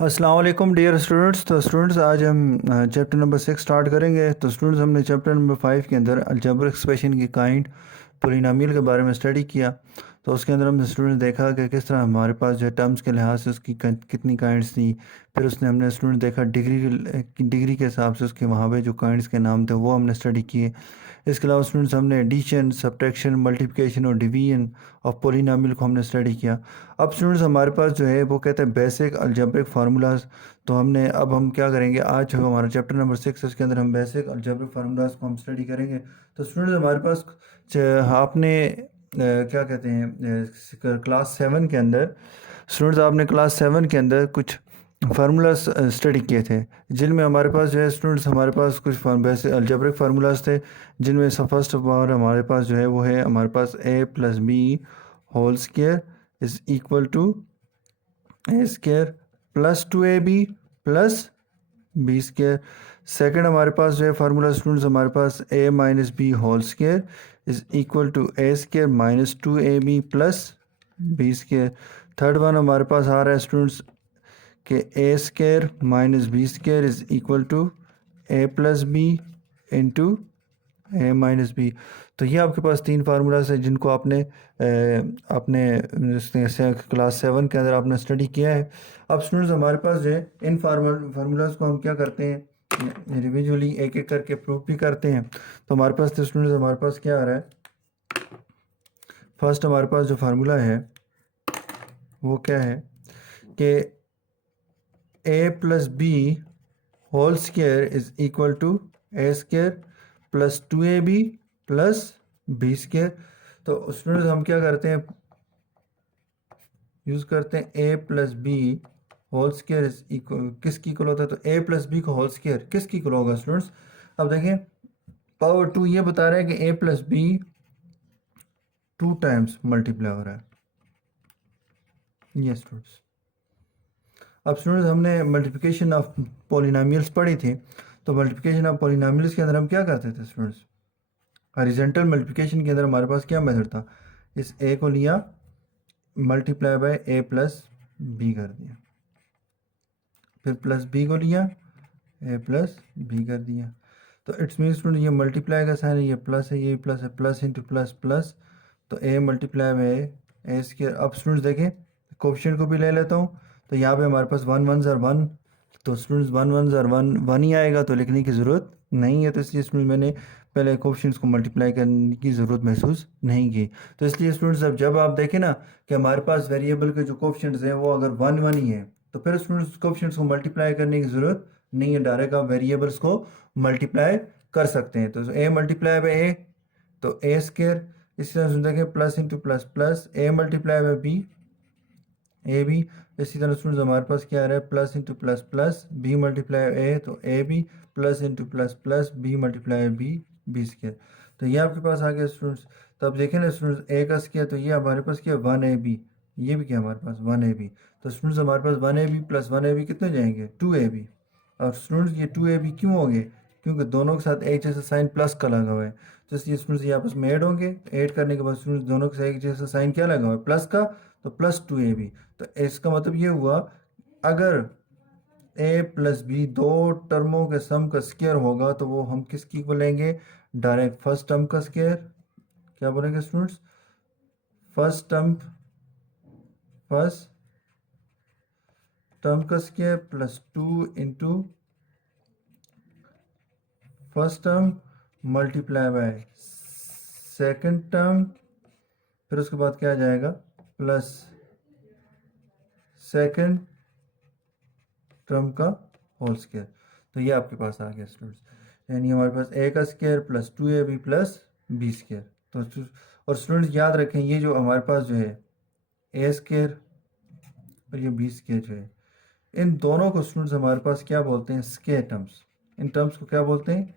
अस्सलाम वालेकुम dear students. तो स्टूडेंट्स आज हम चैप्टर नंबर 6 स्टार्ट करेंगे। तो स्टूडेंट्स हमने चैप्टर नंबर 5 के अंदर अलजेब्रिक एक्सप्रेशन की काइंड पोलिनोमियल के बारे में स्टडी किया। तो उसके अंदर हमने स्टूडेंट देखा कि किस तरह हमारे पास जो है टर्म्स के लिहाज से उसकी कितनी काइंड्स थी। फिर उसने हमने स्टूडेंट देखा डिग्री के हिसाब से उसके वहाँ पे जो काइंड्स के नाम थे वो हमने स्टडी किए। इसके अलावा स्टूडेंट्स हमने एडिशन, सब्ट्रैक्शन, मल्टीप्लिकेशन और डिवीजन ऑफ पोलिनोमियल को हमने स्टडी किया। अब स्टूडेंट्स हमारे पास जो है वो कहते हैं बेसिक अलजेब्रिक फार्मूलाज। तो हम क्या करेंगे, आज जो हमारा चैप्टर नंबर 6 है उसके अंदर हम बेसिक अलजेब्रिक फार्मूलाज को हम स्टडी करेंगे। तो स्टूडेंट्स हमारे पास आपने क्या कहते हैं क्लास 7 के अंदर, स्टूडेंट्स आपने क्लास 7 के अंदर कुछ फार्मूलाज स्टडी किए थे, जिनमें हमारे पास जो है स्टूडेंट्स हमारे पास कुछ बेसिक अलजेब्रिक फार्मूलाज थे, जिनमें से फर्स्ट बार हमारे पास जो है वो है हमारे पास a plus B whole square is equal to A square plus 2ab plus B square. Second हमारे पास जो है फार्मूला स्टूडेंट्स हमारे पास a minus B whole square is equal to A square minus 2ab plus B square. Third one हमारे पास आ रहा है स्टूडेंट्स कि A square minus B square is equal to A plus B into A minus B. तो ये आपके पास तीन फार्मूलाज हैं जिनको आपने क्लास 7 के अंदर आपने स्टडी किया है। अब स्टूडेंट्स हमारे पास जो है इन फार्मूलाज को हम क्या करते हैं, इंडिविजुअली एक एक करके प्रूफ भी करते हैं। तो हमारे पास तो स्टूडेंट्स हमारे पास क्या आ रहा है, फर्स्ट हमारे पास जो फार्मूला है वो क्या है कि A plus B whole square is equal to A square plus 2ab plus B square. तो स्टूडेंट्स हम क्या करते हैं, यूज़ करते हैं A plus B whole square is equal, किसकी इक्वल होता है, तो ए प्लस बी का होल स्क्वायर किसकी इक्वल होगा स्टूडेंट्स। अब देखें पावर 2 ये बता रहा है कि A plus B 2 times multiply हो रहा है। ये स्टूडेंट्स, अब स्टूडेंट्स हमने मल्टीप्लिकेशन ऑफ पॉलिनोमियल्स पढ़ी थी। तो मल्टीप्लिकेशन ऑफ पॉलिनोमियल्स के अंदर हम क्या करते थे स्टूडेंट्स, हॉरिजॉन्टल मल्टीप्लिकेशन के अंदर हमारे पास क्या मेथड था, इस ए को लिया multiply by A plus B कर दिया, फिर प्लस बी को लिया ए प्लस बी कर दिया। तो इट्स मीन स्टूडेंट ये मल्टीप्लाई का साइन है, ये प्लस है, ये प्लस है, प्लस इंटू प्लस प्लस, तो A multiply by A square. अब स्टूडेंट्स देखें कोफिशिएंट को भी ले लेता हूँ, तो यहाँ पे हमारे पास वन वन ज़र वन, तो स्टूडेंट्स वन वन ज़र वन वन ही आएगा, तो लिखने की ज़रूरत नहीं है। तो इसलिए स्टूडेंट मैंने पहले कोफिशिएंट्स को मल्टीप्लाई करने की ज़रूरत महसूस नहीं की। तो इसलिए स्टूडेंट्स अब जब आप देखें ना कि हमारे पास वेरिएबल के जो कोफिशिएंट्स हैं वो अगर वन वन ही है, तो फिर स्टूडेंट्स कोफिशिएंट्स को मल्टीप्लाई करने की ज़रूरत नहीं है, डायरेक्ट आप वेरिएबल्स को मल्टीप्लाई कर सकते हैं। तो ए मल्टीप्लाई बाय ए, तो ए स्क्वायर, इसी तरह से देखें plus into plus plus, A multiply by B A B. इसी तरह स्टूडेंट्स हमारे पास क्या आ रहा है, plus into plus plus B multiply A, तो A B plus into plus plus B multiply B B square. तो ये आपके पास आ गया स्टूडेंट्स। तो अब देखें ना स्टूडेंट्स ए का स्क्वायर, तो ये हमारे पास क्या वन ए बी, ये भी क्या हमारे पास वन ए बी। तो स्टूडेंट्स हमारे पास one A B plus one A B कितने जाएंगे, टू ए बी। और स्टूडेंट्स ये टू ए बी क्यों होंगे, क्योंकि दोनों के साथ एक जैसा साइन प्लस का लगा हुआ है। तो इसलिए स्टूडेंट्स ये आपस में ऐड होंगे, ऐड करने के बाद स्टूडेंट्स दोनों के साथ एक जैसा साइन क्या लगा हुआ है, प्लस का, तो प्लस टू ए बी। तो इसका मतलब ये हुआ अगर ए प्लस बी दो टर्मों के सम का स्क्वायर होगा तो वो हम किसकी इक्वल लेंगे, डायरेक्ट फर्स्ट टर्म का स्क्वायर। क्या बोलेंगे स्टूडेंट्स, फर्स्ट टर्म का square plus two into first term multiply by second term, फिर उसके बाद क्या आ जाएगा प्लस सेकंड टर्म का होल स्क्वायर। तो ये आपके पास आ गया स्टूडेंट्स, यानी हमारे पास ए का square plus two A B plus B square. तो और स्टूडेंट्स याद रखें ये जो हमारे पास जो है ए स्क्वायर और ये बी स्क्वायर जो है, इन दोनों को स्टूडेंट्स हमारे पास क्या बोलते हैं, स्क्वायर टर्म्स। इन टर्म्स को क्या बोलते हैं,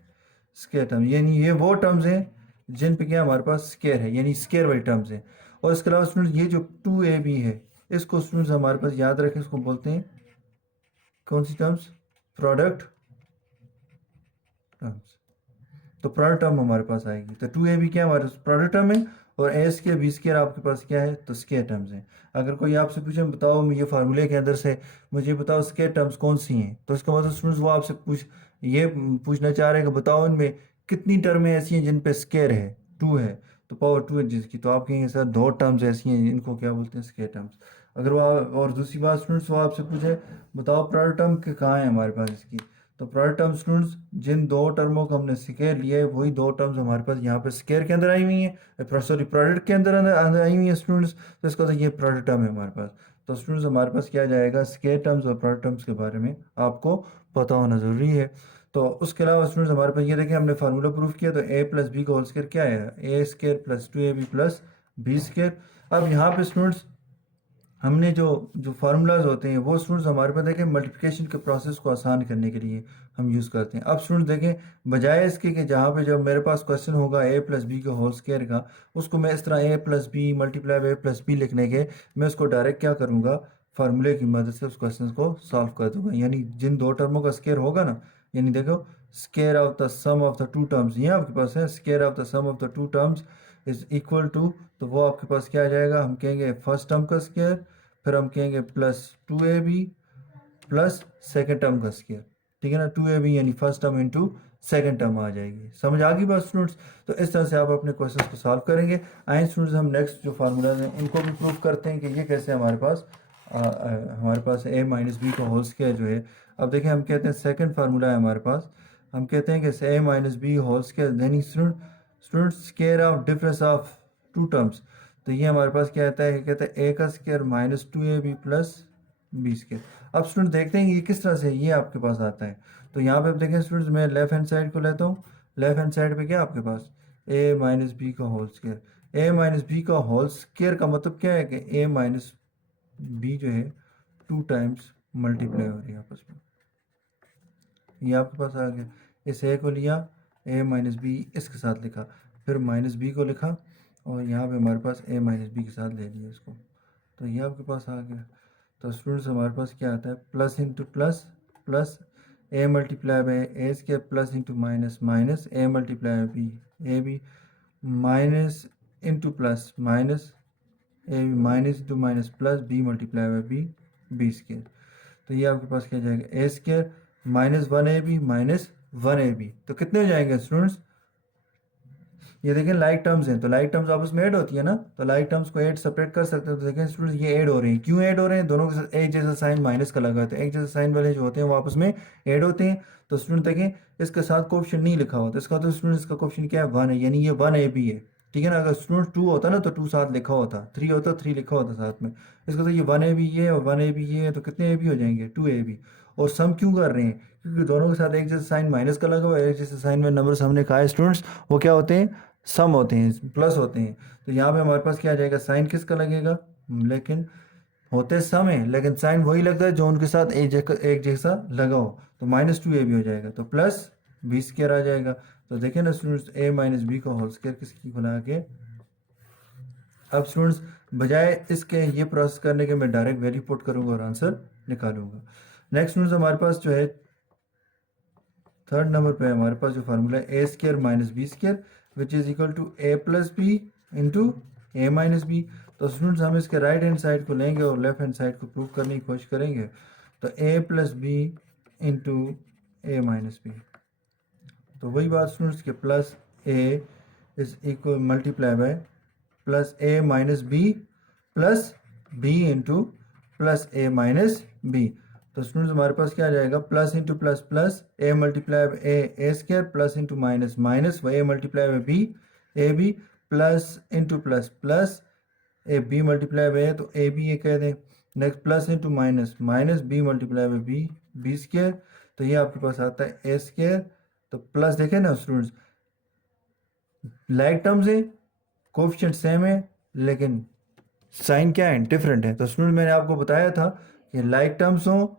स्क्वायर टर्म। यानी ये वो टर्म्स हैं जिन पे क्या हमारे पास स्क्वायर है, यानी स्क्वायर वाली टर्म्स हैं। और इसके अलावा स्टूडेंट्स ये जो टू ए बी है, इसको स्टूडेंट्स हमारे पास याद रखें, इसको बोलते हैं कौन सी टर्म्स, प्रोडक्ट टर्म्स। तो प्रोडक्ट टर्म हमारे पास आएगी, तो टू ए बी क्या हमारे पास प्रोडक्ट टर्म है, और ए स्केयर बी स्केयर आपके पास क्या है, तो स्केयर टर्म्स हैं। अगर कोई आपसे पूछे बताओ ये फार्मूले के अंदर से मुझे बताओ स्केयर टर्म्स कौन सी हैं, तो इसका मतलब स्टूडेंट्स वो आपसे ये पूछना चाह रहे हैं कि बताओ इनमें कितनी टर्में ऐसी हैं जिन पे स्केयर है, 2 है, तो पावर 2 है जिसकी, तो आप कहेंगे सर 2 टर्म्स ऐसी हैं इनको क्या बोलते हैं, स्केयर टर्म्स। अगर वो और दूसरी बात स्टूडेंट्स वो आपसे पूछे बताओ प्रोडक्ट टर्म के कहाँ है हमारे पास इसकी, तो प्रोडक्ट टर्म स्टूडेंट्स जिन 2 टर्मों को हमने स्केयर लिया है वही 2 टर्म्स हमारे पास यहाँ पे स्केयर के अंदर आई हुई हैं, सॉरी प्रोडक्ट के अंदर आई हुई हैं स्टूडेंट्स, तो इसका तो ये प्रोडक्ट टर्म है हमारे पास। तो स्टूडेंट्स हमारे पास क्या जाएगा, स्केयर टर्म्स और प्रोडक्ट टर्म्स के बारे में आपको पता होना ज़रूरी है। तो उसके अलावा स्टूडेंट्स हमारे पास ये देखिए हमने फार्मूला प्रूफ किया, तो ए प्लस बी का होल स्केयर क्या है, A square plus 2ab plus B square. अब यहाँ पे स्टूडेंट्स हमने जो जो फार्मूलाज होते हैं वो स्टूडेंट्स हमारे पास देखें मल्टीप्लिकेशन के प्रोसेस को आसान करने के लिए हम यूज़ करते हैं। अब स्टूडेंट्स देखें बजाय इसके कि जहाँ पे जब मेरे पास क्वेश्चन होगा ए प्लस बी का होल स्केयर का, उसको मैं इस तरह A plus B multiply by A plus B लिखने के, मैं उसको डायरेक्ट क्या करूँगा, फार्मूले की मदद से उस क्वेश्चन को सॉल्व कर दूंगा। यानी जिन 2 टर्मों का स्केयर होगा ना, यानी देखो square of the sum of the 2 terms, ये आपके पास है square of the sum of the 2 terms is equal to, तो वो आपके पास क्या आ जाएगा, हम कहेंगे फर्स्ट टर्म का स्केयर, फिर हम कहेंगे plus 2ab plus second term का स्केयर, ठीक है ना, 2ab यानी first term into second term आ जाएगी। समझ आ गई बात स्टूडेंट्स? तो इस तरह से आप अपने क्वेश्चन को सॉल्व करेंगे। आए स्टूडेंट्स हम नेक्स्ट जो फार्मूलाज हैं उनको भी प्रूव करते हैं कि ये कैसे हमारे पास हमारे पास a माइनस बी का होल स्केयर जो है। अब देखें हम कहते हैं सेकेंड फार्मूला है हमारे पास, हम कहते हैं कि a minus B whole square then student square of difference of 2 terms, तो ये हमारे पास क्या आता है, कहते हैं ए का square minus 2ab plus B square. अब स्टूडेंट देखते हैं ये किस तरह से ये आपके पास आता है। तो यहाँ पे आप देखें स्टूडेंट्स मैं लेफ्ट हैंड साइड को लेता हूँ, लेफ्ट हैंड साइड पे क्या आपके पास ए माइनस बी का होल स्केयर, ए माइनस बी का होल स्केयर का मतलब क्या है कि ए माइनस बी जो है 2 टाइम्स मल्टीप्लाई हो रही है आपस में, ये आपके पास आ गया। इस ए को लिया, ए माइनस बी इसके साथ लिखा, फिर माइनस बी को लिखा और यहाँ पे हमारे पास ए माइनस बी के साथ ले लिया इसको, तो ये आपके पास आ गया। तो स्टूडेंट्स हमारे पास क्या आता है, plus into plus plus A multiply by a square plus into minus minus a multiply b A b minus into plus minus a b minus into minus plus B multiply by b b square. तो ये आपके पास क्या जाएगा, ए square minus 1ab minus 1ab, तो कितने हो जाएंगे स्टूडेंट्स, ये देखें लाइक टर्म्स हैं तो लाइक टर्म्स आपस में ऐड होती है ना, तो लाइक टर्म्स को ऐड सेपरेट कर सकते हैं। तो देखें स्टूडेंट्स ये ऐड हो रहे हैं, क्यों ऐड हो रहे हैं, दोनों के साथ एक जैसा साइन माइनस का लगा है, एक जैसा साइन वाले जो होते हैं वो आपस में ऐड होते हैं। तो स्टूडेंट देखें इसके साथ कोएफिशिएंट नहीं लिखा हुआ, तो इसका तो स्टूडेंट्स का कोएफिशिएंट क्या है 1 है, यानी ये 1ab है, ठीक है ना। अगर स्टूडेंट 2 होता ना तो 2 साथ लिखा होता, 3 होता 3 लिखा होता साथ में, इसका तो ये 1ab ये और 1ab ये है, तो कितने ab हो जाएंगे 2ab। और सम क्यों कर रहे हैं, क्योंकि दोनों के साथ एक जैसा साइन माइनस का लगा हुआ है, एक जैसे साइन में नंबर हमने कहा है स्टूडेंट्स वो क्या होते हैं, सम होते हैं, प्लस होते हैं। तो यहाँ पे हमारे पास क्या आ जाएगा, साइन किसका लगेगा, लेकिन होते सम है लेकिन साइन वही लगता है जो उनके साथ एक जैसा लगा हो, तो माइनस 2ab हो जाएगा, तो प्लस बी स्केयर आ जाएगा। तो देखें ना स्टूडेंट्स ए माइनस बी का होल स्केयर किसकी बना के, अब स्टूडेंट्स बजाय इसके ये प्रोसेस करने के मैं डायरेक्ट वैल्यू पुट करूंगा और आंसर निकालूंगा। नेक्स्ट स्टूडेंट्स हमारे पास जो है थर्ड नंबर पे हमारे पास जो फार्मूला है A square minus B square which is equal to A plus B into A minus B. तो स्टूडेंट्स हम इसके राइट हैंड साइड को लेंगे और लेफ्ट हैंड साइड को प्रूव करने की कोशिश करेंगे। तो A plus B into A minus B, तो वही बात स्टूडेंट्स के plus A is equal multiply by plus A minus B plus B into plus A minus B. तो स्टूडेंट्स हमारे पास क्या आ जाएगा, plus into plus plus A multiply by a square plus into minus minus a multiply by B A B plus into plus plus a b multiply by तो ए b ये कह दें, next plus into minus minus b multiply by b b square. तो ये आपके पास आता है A square, तो प्लस देखें ना स्टूडेंट्स लाइक टर्म्स है, कोएफिशिएंट सेम है लेकिन साइन क्या है डिफरेंट है। तो स्टूडेंट मैंने आपको बताया था कि लाइक टर्म्स हो,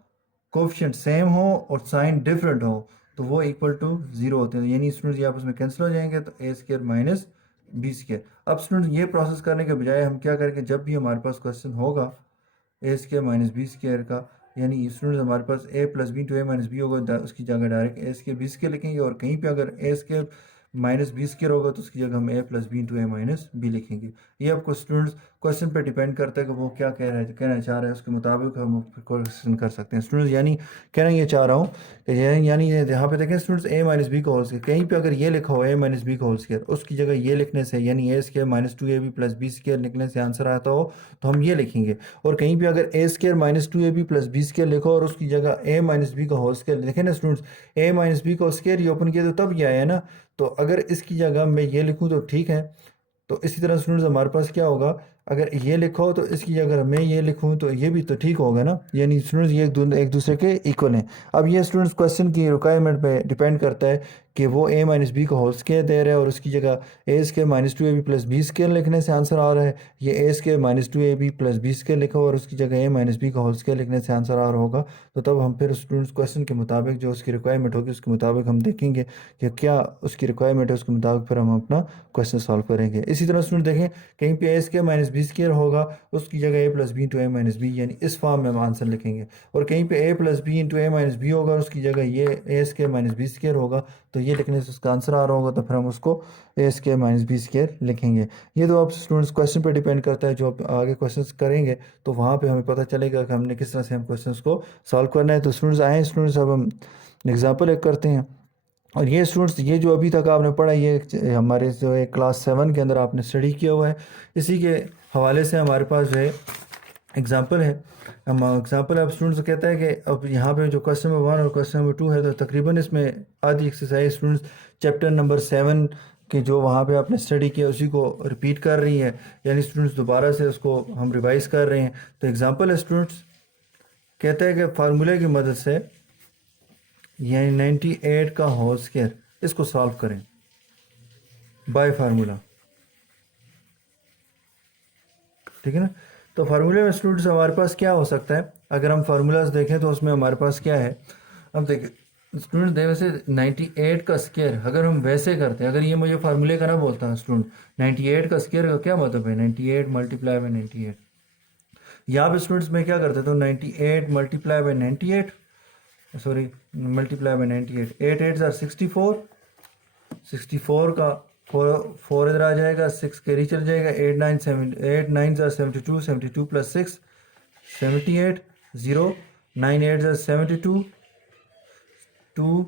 कोएफिशिएंट सेम हो और साइन डिफरेंट हो तो वो इक्वल टू 0 होते हैं, यानी स्टूडेंट्स ये आपस में कैंसिल हो जाएंगे, तो ए स्केयर माइनस बी स्केयर। अब स्टूडेंट ये प्रोसेस करने के बजाय हम क्या करेंगे, जब भी हमारे पास क्वेश्चन होगा A square minus B square का, यानी स्टूडेंट्स हमारे पास A plus B to A minus B होगा, उसकी जगह direct A square B square लिखेंगे, और कहीं पे अगर A square minus B square होगा तो उसकी जगह हम A plus B into A minus B लिखेंगे। ये आपको स्टूडेंट्स क्वेश्चन पे डिपेंड करता है कि वो क्या कहना चाह रहे हैं, उसके मुताबिक हम क्वेश्चन कर सकते हैं स्टूडेंट्स। यानी कहना ये चाह रहा हूँ कि यानी ये यहाँ पे देखें स्टूडेंट्स ए माइनस बी का होल स्क्वायर, कहीं पे अगर ये लिखा हो ए माइनस बी का होल स्क्वायर, उसकी जगह ये लिखने से यानी A square minus two A B plus B square लिखने से आंसर आता हो तो हम ये लिखेंगे। और कहीं पे अगर A square minus two A B plus B square लिखो और उसकी जगह ए माइनस बी का होल स्क्वायर देखें ना स्टूडेंट्स, ए माइनस बी का स्क्वायर ये ओपन किया तो तब ये आया ना, तो अगर इसकी जगह मैं ये लिखूँ तो ठीक है। तो इसी तरह स्टूडेंट्स हमारे पास क्या होगा, अगर ये लिखो तो इसकी जगह मैं ये लिखूँ तो ये भी तो ठीक होगा ना, यानी स्टूडेंट्स ये एक दूसरे के इक्वल हैं। अब ये स्टूडेंट्स क्वेश्चन की रिक्वायरमेंट पे डिपेंड करता है कि वो ए माइनस बी को होल स्क्वायर दे रहा है और उसकी जगह A square minus two A B plus B square लिखने से आंसर आ रहा है, ये A square minus two A B plus B square लिखा और उसकी जगह ए माइनस बी का होल स्क्वायर लिखने से आंसर आ रहा होगा। तो तब हम फिर स्टूडेंट्स क्वेश्चन के मुताबिक जो उसकी रिक्वायरमेंट होगी उसके मुताबिक हम देखेंगे कि क्या उसकी रिक्वायरमेंट है, उसके मुताबिक फिर हम अपना क्वेश्चन सॉल्व करेंगे। इसी तरह स्टूडेंट देखें कहीं पे ए स्क्वायर माइनस बी स्क्वायर होगा, उसकी जगह ए प्लस बी इंटू ए माइनस बी यानी इस फॉर्म में हम आंसर लिखेंगे। और कहीं पे ए प्लस बी इंटू ए माइनस बी होगा, उसकी जगह ये A square minus B square होगा, तो ये लिखने से उसका आंसर आ रहा होगा तो फिर हम उसको ए स्क्वायर माइनस बी स्क्वायर लिखेंगे। ये तो आप स्टूडेंट्स क्वेश्चन पे डिपेंड करता है, जो आप आगे क्वेश्चंस करेंगे तो वहाँ पे हमें पता चलेगा कि हमने किस तरह से हम क्वेश्चंस को सॉल्व करना है। तो स्टूडेंट्स आए स्टूडेंट्स अब हम एग्जाम्पल एक करते हैं। और ये स्टूडेंट्स ये जो अभी तक आपने पढ़ा ये हमारे जो है क्लास 7 के अंदर आपने स्टडी किया हुआ है, इसी के हवाले से हमारे पास जो है एग्जाम्पल है। हम एग्जाम्पल अब स्टूडेंट्स कहता है कि अब यहाँ पे जो क्वेश्चन नंबर 1 और क्वेश्चन नंबर 2 है तो तकरीबन इसमें आधी एक्सरसाइज स्टूडेंट्स चैप्टर नंबर 7 के जो वहाँ पे आपने स्टडी किया उसी को रिपीट कर रही है, यानी स्टूडेंट्स दोबारा से उसको हम रिवाइज कर रहे हैं। तो एग्जाम्पल है स्टूडेंट्स कहता है कि फार्मूले की मदद से यानी 98 का होल स्क्वायर इसको सॉल्व करें बाय फार्मूला, ठीक है ना। तो फार्मूले में स्टूडेंट्स हमारे पास क्या हो सकता है, अगर हम फार्मूलाज देखें तो उसमें हमारे पास क्या है। अब देखिए स्टूडेंट देखें वैसे 98 का स्क्वायर अगर हम वैसे करते हैं, अगर ये मुझे फार्मूले का ना बोलता है स्टूडेंट 98 का स्क्वायर का क्या मतलब है 98 मल्टीप्लाई बाई 98। यहाँ पे स्टूडेंट्स में क्या करते तो 98 multiply by 98 sorry multiply by 98 8 8 are 64 64 का फोर इधर आ जाएगा, 6 कैरी चल जाएगा, 8 9 7 8 9 आर 72 72 प्लस 6 78 0 9 8 आर 72 2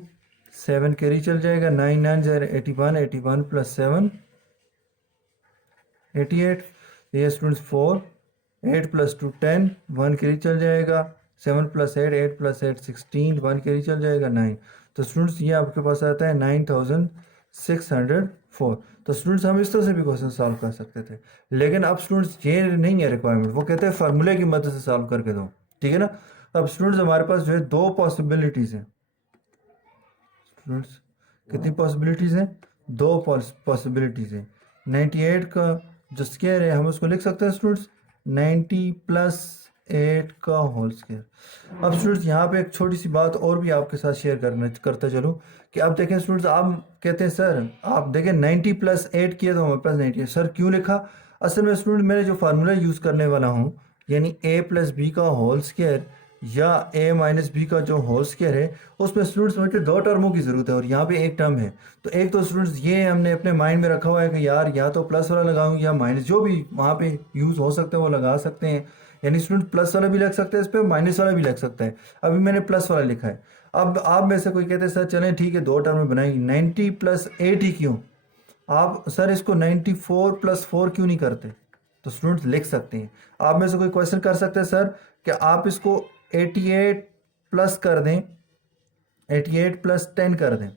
7 कैरी चल जाएगा, 9 9 आर 81 81 प्लस 7 88। ये स्टूडेंट्स 4 8 प्लस 2 10 1 कैरी चल जाएगा, 7 प्लस 8 8 प्लस 8 16 1 कैरी चल जाएगा 9। तो स्टूडेंट्स ये आपके पास आता है 9604। तो स्टूडेंट्स हम इस तरह से भी क्वेश्चन सॉल्व कर सकते थे, लेकिन अब स्टूडेंट्स ये नहीं है रिक्वायरमेंट, वो कहते हैं फार्मूले की मदद से सॉल्व करके दो, ठीक है ना। अब स्टूडेंट्स हमारे पास जो है दो पॉसिबिलिटीज़ हैं स्टूडेंट्स, कितनी पॉसिबिलिटीज़ हैं, दो पॉसिबिलिटीज़ हैं। 98 का जो स्क्वायर है हम उसको लिख सकते हैं स्टूडेंट्स 90 प्लस 8 का होल स्क्वायर। अब स्टूडेंट्स यहाँ पे एक छोटी सी बात और भी आपके साथ शेयर करता चलूँ कि अब देखें स्टूडेंट्स आप कहते हैं सर आप देखें 90 प्लस 8 किया तो हमारे पास 98 सर क्यों लिखा। असल में स्टूडेंट मैंने जो फार्मूला यूज़ करने वाला हूँ यानी a प्लस बी का होल स्क्वायर या a माइनस बी का जो होल स्क्वायर है उसमें स्टूडेंट्स मुझे दो टर्मों की ज़रूरत है और यहाँ पे एक टर्म है। तो एक तो स्टूडेंट्स ये हमने अपने माइंड में रखा हुआ है कि यार या तो प्लस वाला लगाऊं या माइनस, जो भी वहाँ पे यूज़ हो सकता है वो लगा सकते हैं, यानी स्टूडेंट प्लस वाला भी लग सकता है इस पर, माइनस वाला भी लग सकता है। अभी मैंने प्लस वाला लिखा है। अब आप में से कोई कहते हैं सर चलें ठीक है दो टर्म में बनाएंगे 90 प्लस 8 ही क्यों, आप सर इसको 94 प्लस 4 क्यों नहीं करते। तो स्टूडेंट्स लिख सकते हैं। आप में से कोई क्वेश्चन कर सकते हैं सर कि आप इसको 88 प्लस कर दें 88 प्लस 10 कर दें,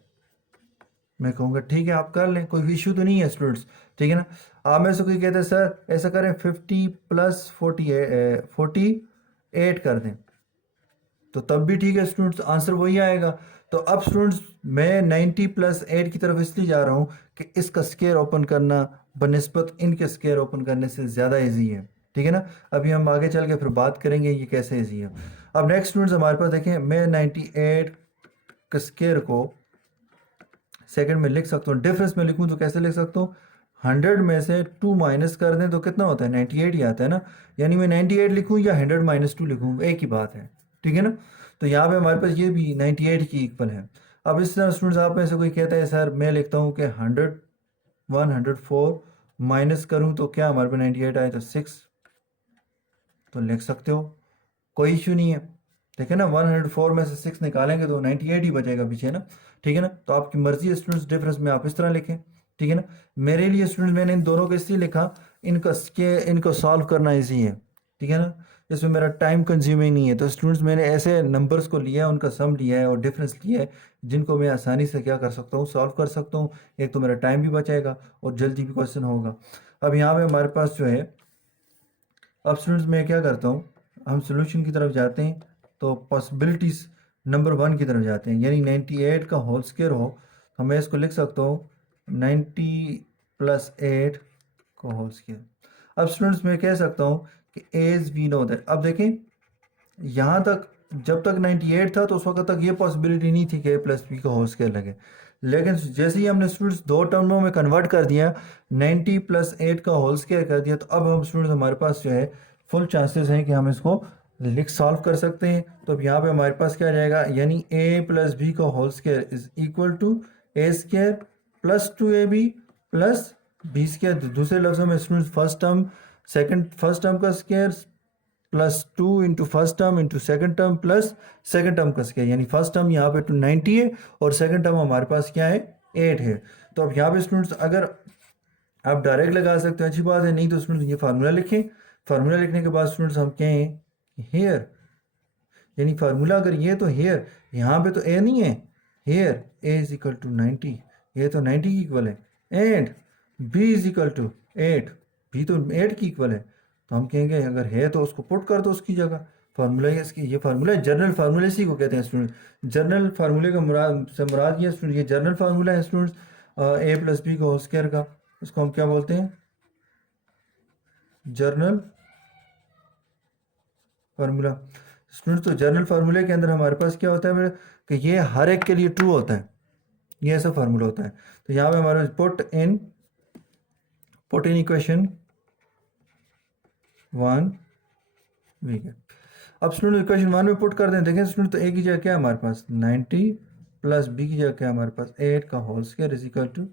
मैं कहूँगा ठीक है आप कर लें, कोई इशू तो नहीं है स्टूडेंट्स, ठीक है ना। आप में से कोई कहते हैं सर ऐसा करें 50 प्लस 48 कर दें, तो तब भी ठीक है स्टूडेंट्स, आंसर वही आएगा। तो अब स्टूडेंट्स मैं 90 प्लस 8 की तरफ इसलिए जा रहा हूँ कि इसका स्क्वायर ओपन करना बनिस्बत इनके स्क्वायर ओपन करने से ज़्यादा ईजी है, ठीक है ना। अभी हम आगे चल के फिर बात करेंगे ये कैसे ईजी है। अब नेक्स्ट स्टूडेंट्स हमारे पास देखें मैं 98 के स्क्वायर को सेकंड में लिख सकता हूँ, डिफरेंस में लिखूँ तो कैसे लिख सकता हूँ 100 में से 2 माइनस कर दें तो कितना होता है 98 ही आता है ना, यानी मैं 98 लिखूँ या 100 माइनस 2 लिखूँ एक ही बात है, ठीक है ना। तो यहाँ पे हमारे पास ये भी 98 की इक्वल है। अब इस तरह स्टूडेंट्स आप में से कोई कहता है सर मैं लिखता हूँ कि 104 माइनस करूँ तो क्या हमारे पास 98 आए तो 6, तो लिख सकते हो, कोई इशू नहीं है। ठीक है ना, 104 में से 6 निकालेंगे तो 98 ही बचेगा पीछे ना। ठीक है ना, तो आपकी मर्जी है स्टूडेंट्स, डिफरेंस में आप इस तरह लिखें। ठीक है ना, मेरे लिए स्टूडेंट्स मैंने इन दोनों को इसलिए लिखा, इनको सॉल्व करना ईजी है। ठीक है ना, इसमें मेरा टाइम कंज्यूमिंग नहीं है। तो स्टूडेंट्स मैंने ऐसे नंबर्स को लिया है, उनका सम लिया है और डिफरेंस लिया है, जिनको मैं आसानी से क्या कर सकता हूँ, सॉल्व कर सकता हूँ। एक तो मेरा टाइम भी बचेगा और जल्दी भी क्वेश्चन होगा। अब यहाँ पे हमारे पास जो है, अब स्टूडेंट्स मैं क्या करता हूँ, हम सोल्यूशन की तरफ जाते हैं तो पॉसिबिलिटीज़ नंबर 1 की तरफ जाते हैं, यानी 98 का होल स्क्वायर हो तो मैं इसको लिख सकता हूँ 90 + 8 का होल स्क्वायर। अब स्टूडेंट्स मैं कह सकता हूँ कि एज वी नो दैट, अब देखें यहाँ तक जब तक 98 था तो उस वक्त तक ये पॉसिबिलिटी नहीं थी कि a+b का होल स्क्वायर लगे, लेकिन जैसे ही हमने स्टूडेंट्स दो टर्मों में कन्वर्ट कर दिया, 90 + 8 का होल स्क्वायर कर दिया, तो अब हम स्टूडेंट्स हमारे पास जो है फुल चांसेस हैं कि हम इसको सॉल्व कर सकते हैं। तो अब यहाँ पे हमारे पास क्या आ जाएगा, यानी a+b का whole square is equal to a² + 2ab + b²। दूसरे लफ्जों में स्टूडेंट्स फर्स्ट टर्म का square +2 into first term into second term plus second term का स्क्वायर, यानी फर्स्ट टर्म यहाँ पे 90 है और सेकेंड टर्म हमारे पास क्या है 8 है। तो अब यहाँ पे स्टूडेंट्स अगर आप डायरेक्ट लगा सकते हैं अच्छी बात है, नहीं तो स्टूडेंट्स ये फार्मूला लिखें। फार्मूला लिखने के बाद स्टूडेंट्स हम कहें हेयर, यानी फार्मूला अगर ये तो हेयर, यहाँ पे तो ए नहीं है, here a is equal to 90, ये तो 90 की इक्वल है, and b is equal to 8, b तो 8 की इक्वल है। तो हम कहेंगे अगर है तो उसको पुट कर दो उसकी जगह। फार्मूला है इसकी, ये फार्मूला है जनरल फार्मूला, इसी को कहते हैं स्टूडेंट जनरल फार्मूले का मुराद ये स्टूडेंट, ये जनरल फार्मूला है स्टूडेंट्स a+b का होल स्क्वायर का, इसको हम क्या बोलते हैं, जर्नल फार्मूला। स्टूडेंट्स तो जर्नल फार्मूले के अंदर हमारे पास क्या होता है मेरे, कि ये हर एक के लिए ट्रू होता है, ये ऐसा फार्मूला होता है। तो यहाँ पे हमारे पास पुट इन इक्वेशन 1 वीक है। अब स्टूडेंट इक्वेशन 1 में पुट कर दें, देखें स्टूडेंट तो ए की जगह क्या है हमारे पास 90 + b की जगह क्या है हमारे पास 8 का whole square is equal to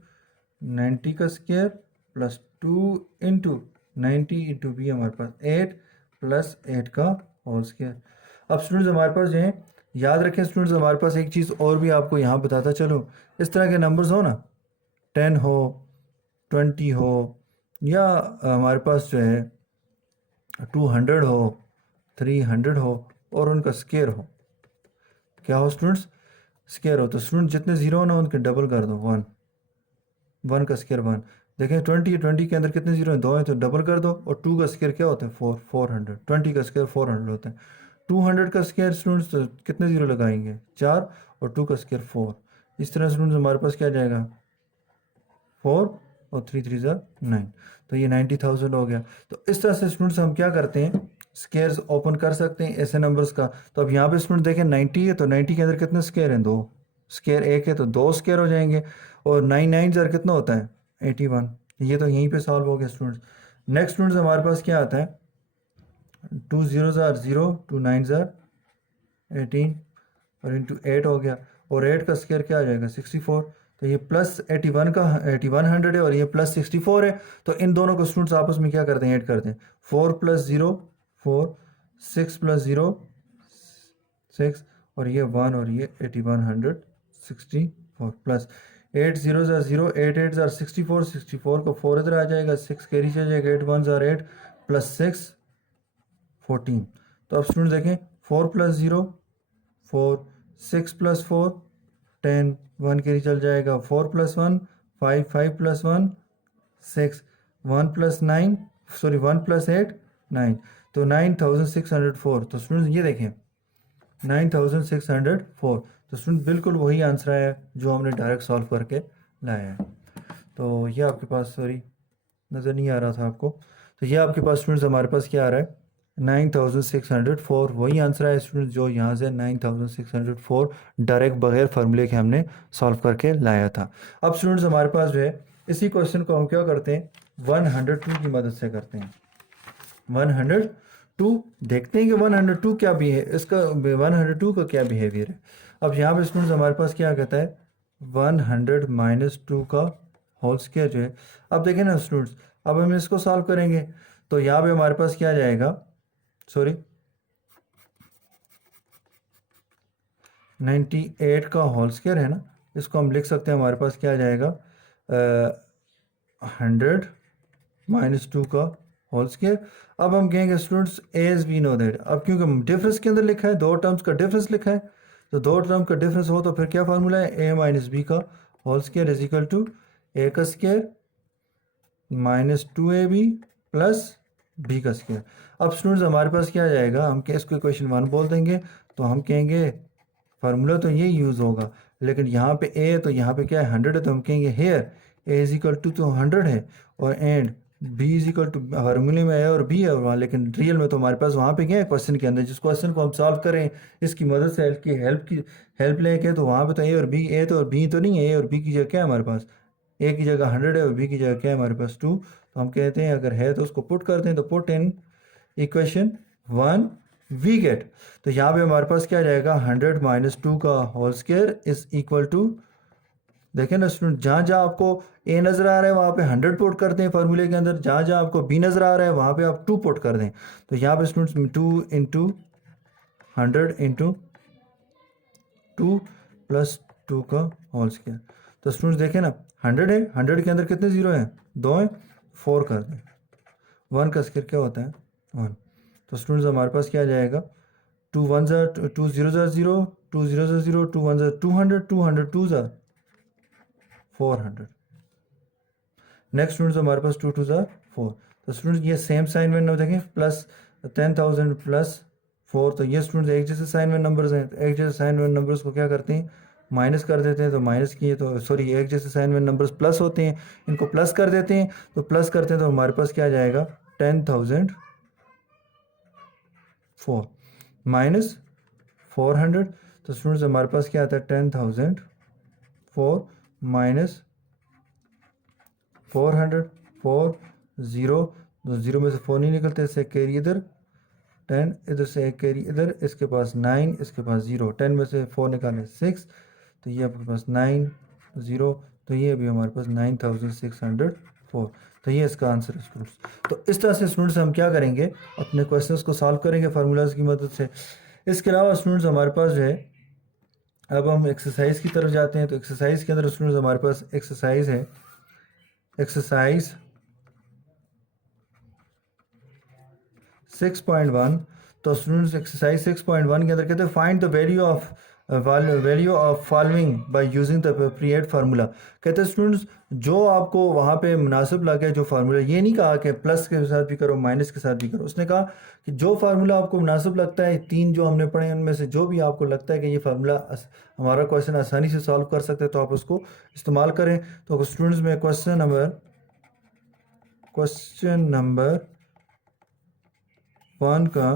90 का स्क्वायर + 2 इंटू 90 इंटू बी हमारे पास 8 + 8 का होल स्क्वायर। अब स्टूडेंट्स हमारे पास जो है, याद रखें स्टूडेंट्स हमारे पास एक चीज़ और भी आपको यहाँ बताता चलो, इस तरह के नंबर्स हो ना, 10 हो, 20 हो, या हमारे पास जो है 200 हो, 300 हो और उनका स्क्वायर हो, क्या हो स्टूडेंट्स, स्क्वायर हो, तो स्टूडेंट जितने जीरो हो ना उनके डबल कर दो, 1 का स्क्वायर 1। देखें 20 के अंदर कितने जीरो हैं, 2 हैं, तो डबल कर दो, और 2 का स्क्वायर क्या होता है 400, 20 का स्क्वायर 400 होता है। 200 का स्क्वायर स्टूडेंट्स तो कितने जीरो लगाएंगे 4, और 2 का स्क्वायर 4। इस तरह स्टूडेंट्स हमारे पास क्या जाएगा 4 और 3 3 ज़ा 9, तो ये 90,000 हो गया। तो इस तरह से स्टूडेंट्स हम क्या करते हैं, स्क्वायर्स ओपन कर सकते हैं ऐसे नंबर्स का। तो अब यहाँ पे स्टूडेंट देखें 90 है, तो 90 के अंदर कितने स्क्वायर हैं 2, स्क्वायर 1 है तो 2 स्क्वायर हो जाएंगे, और 9 9 ज़र कितना होता है 81, ये तो यहीं पे सॉल्व हो गया स्टूडेंट्स। नेक्स्ट स्टूडेंट्स हमारे पास क्या आता है 2 0 ज़ार 0, 2 9 ज़ार 18 और इंटू 8 हो गया, और 8 का स्क्वायर क्या आ जाएगा 64। तो ये +81 का 8100 है और ये +64 है, तो इन दोनों को स्टूडेंट्स आपस में क्या करते हैं ऐड करते हैं, 4 + 0 4, 6 + 0 6, और ये 1 और ये 8164 प्लस 8 0 ज़ार 0, 8 8 ज़ार 64, 64 को 4 इधर आ जाएगा, 6 कैरी चल जाएगा, 8 1 ज़ार 8 + 6 14। तो अब स्टूडेंट देखें 4 + 0 4, 6 + 4 10, 1 कैरी चल जाएगा, 4 + 1 5, 5 + 1 6, 1 + 9 सॉरी 1 + 8 9, तो 9604। तो स्टूडेंट्स ये देखें 9604, तो स्टूडेंट बिल्कुल वही आंसर आया जो हमने डायरेक्ट सॉल्व करके लाया है। तो ये आपके पास सॉरी नज़र नहीं आ रहा था आपको, तो ये आपके पास स्टूडेंट्स हमारे पास क्या आ रहा है 9604, वही आंसर है स्टूडेंट जो यहाँ से 9604 डायरेक्ट बगैर फार्मूले के हमने सॉल्व करके लाया था। अब स्टूडेंट्स हमारे पास जो है इसी क्वेश्चन को हम क्या करते हैं 102 की मदद से करते हैं, 102 टू, देखते हैं कि 102 क्या भी है, इसका 102 का क्या बिहेवियर है। अब यहाँ पे स्टूडेंट्स हमारे पास क्या कहता है 100 माइनस टू का होल स्क्वायर जो है। अब देखें ना स्टूडेंट्स, अब हम इसको सॉल्व करेंगे तो यहाँ पे हमारे पास क्या जाएगा, सॉरी 98 का होल स्क्वायर है ना, इसको हम लिख सकते हैं, हमारे पास क्या आ जाएगा 100 माइनस टू का होल स्क्वायर। अब हम कहेंगे students as we know that, अब क्योंकि डिफरेंस के अंदर लिखा है, दो टर्म्स का डिफरेंस लिखा है, तो दो टर्म का डिफरेंस हो तो फिर क्या फार्मूला है, ए माइनस बी का whole square is equal to A का square minus 2ab plus B का स्क्वायर। अब स्टूडेंट्स हमारे पास क्या आ जाएगा, हम क्या इसको इक्वेशन 1 बोल देंगे, तो हम कहेंगे फार्मूला तो ये यूज़ होगा, लेकिन यहाँ पे ए है तो यहाँ पे क्या है 100 है, तो हम कहेंगे here a is equal to तो 100 है, और and b is equal to, फार्मूले में ए और बी है वहाँ, लेकिन रियल में तो हमारे पास वहाँ पे क्या है क्वेश्चन के अंदर, जिस क्वेश्चन को हम सॉल्व करें इसकी मदद से हेल्प लेके, तो वहाँ पे तो ए और बी, ए तो और बी तो नहीं है, ए और बी की जगह क्या है हमारे पास, ए की जगह 100 है और बी की जगह क्या है हमारे पास 2, तो हम कहते हैं अगर है तो उसको पुट करते हैं, तो put in equation 1 we get, तो यहाँ पे हमारे पास क्या आ जाएगा 100 माइनस टू का whole square is equal to, देखें ना स्टूडेंट, जहाँ जहाँ आपको ए नज़र आ रहा है वहाँ पे 100 पुट करते हैं फार्मूले के अंदर, जहाँ जहाँ आपको बी नज़र आ रहा है वहाँ पे आप 2 पुट कर दें, तो यहाँ पे स्टूडेंट्स 2 इंटू 100 इंटू 2 प्लस 2 का होल स्क्वायर, तो स्टूडेंट्स देखें ना 100 है, 100 के अंदर कितने जीरो हैं, 2 हैं, 4 कर दें, 1 का स्क्वायर क्या होता है 1, तो स्टूडेंट्स हमारे पास क्या आ जाएगा 2 1 ज़ा 2 0 ज़ा 0, 2 0 ज़ा 0, 2 1 ज़ा 200, 200 2 ज़ा 400, नेक्स्ट स्टूडेंट्स हमारे पास 2 2 ज़ा 4, तो स्टूडेंट्स ये सेम साइन में नंबर देखें प्लस 10,000 प्लस 4, तो ये स्टूडेंट्स एक जैसे साइन में नंबर्स हैं, तो एक जैसे साइन में नंबर्स को क्या करते हैं माइनस कर देते हैं, तो माइनस किए तो सॉरी एक जैसे साइन में नंबर्स प्लस होते हैं, इनको प्लस कर देते हैं, तो प्लस करते हैं तो हमारे पास क्या आ जाएगा 10,004 माइनस 400, तो स्टूडेंट्स हमारे पास क्या आता है 10,004 माइनस 400, 4 0, तो 0 में से 4 नहीं निकलते, इससे कैरी इधर 10, इधर से एक कैरी इधर, इसके पास 9, इसके पास 0, 10 में से 4 निकालें 6, तो ये आपके पास 9 0, तो ये भी हमारे पास 9,604, तो ये इसका आंसर है स्टूडेंट्स। तो इस तरह से स्टूडेंट्स हम क्या करेंगे अपने क्वेश्चंस को सॉल्व करेंगे फार्मूलाज की मदद से। इसके अलावा स्टूडेंट्स हमारे पास जो है, अब हम एक्सरसाइज की तरफ जाते हैं, तो एक्सरसाइज के अंदर स्टूडेंट्स हमारे पास एक्सरसाइज है, एक्सरसाइज 6.1, तो स्टूडेंट्स एक्सरसाइज 6.1 के अंदर कहते हैं find the value of following by using the appropriate formula. कहते हैं स्टूडेंट्स जो आपको वहाँ पे मुनासिब लगे जो फार्मूला, ये नहीं कहा कि प्लस के साथ भी करो माइनस के साथ भी करो, उसने कहा कि जो फार्मूला आपको मुनासिब लगता है, तीन जो हमने पढ़े उनमें से जो भी आपको लगता है कि ये फार्मूला हमारा क्वेश्चन आसानी से सॉल्व कर सकते हैं, तो आप उसको इस्तेमाल करें। तो स्टूडेंट्स में क्वेश्चन नंबर 1 का